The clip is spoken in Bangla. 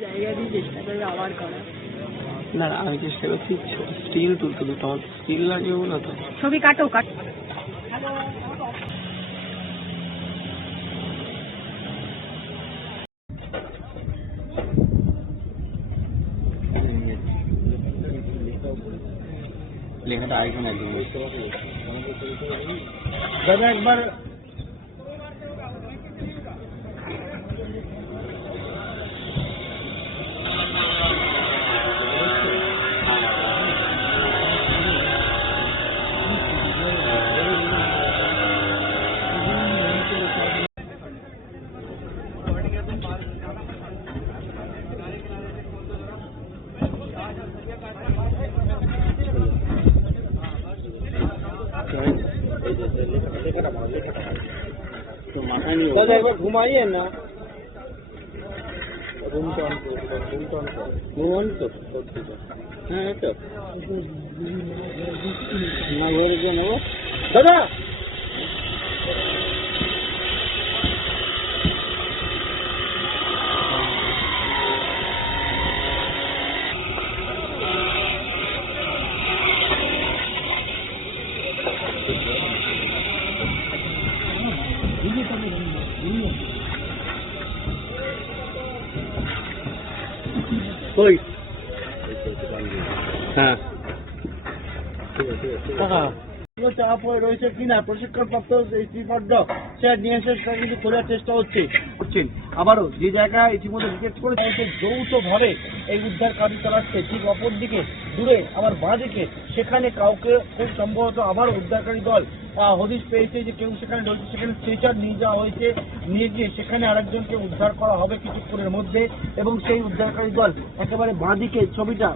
জায়গা দিয়ে চেষ্টা করবে আবার করা। না আমি চেষ্টা করছি স্টিল তুলতে, দুটো আমার স্টিল লাগবে বলো তো। ছবি কাটো কাট। লেখাটা আইকন একদম দাদা একবার দাদা একবার ঘুমাইয়ে না, ঘুমান তো হ্যাঁ তো না ঘরে গিয়ে নেবো দাদা। কই হ্যাঁ চাপ হয়ে রয়েছে কিনা প্রশিক্ষণপ্রাপ্ত সে নিয়ে এসে কিন্তু খোঁজার চেষ্টা করছেন। আবারও যে জায়গায় ইতিমধ্যে ডিটেক্ট করে যৌথভাবে এই উদ্ধার কাজ চালাচ্ছে, ঠিক অপর দিকে দূরে আবার বাঁ দিকে সেখানে কাউকে খুব সম্ভবত আবার উদ্ধারকারী দল হদিশ পেয়েছে যে কেউ সেখানে রয়েছে, সেখানে স্ট্রেচার নিয়ে যাওয়া হয়েছে, নিয়ে গিয়ে সেখানে আরেকজনকে উদ্ধার করা হবে কিছুক্ষণের মধ্যে। এবং সেই উদ্ধারকারী দল একেবারে বাঁ দিকে ছবিটা